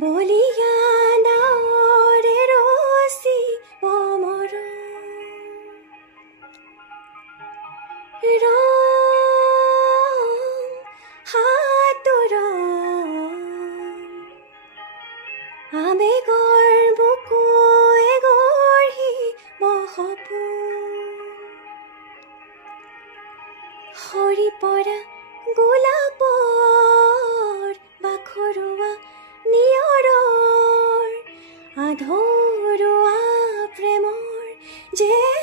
বলিয়ানাৰে ৰচি অমৰ ৰং হাতৰ আবেগৰ বুকুৱে গঢ়ি সপোন সৰি পৰা গোলাপৰ বাখৰুৱা নিয়ৰৰ আধৰুৱা প্ৰেমৰ যে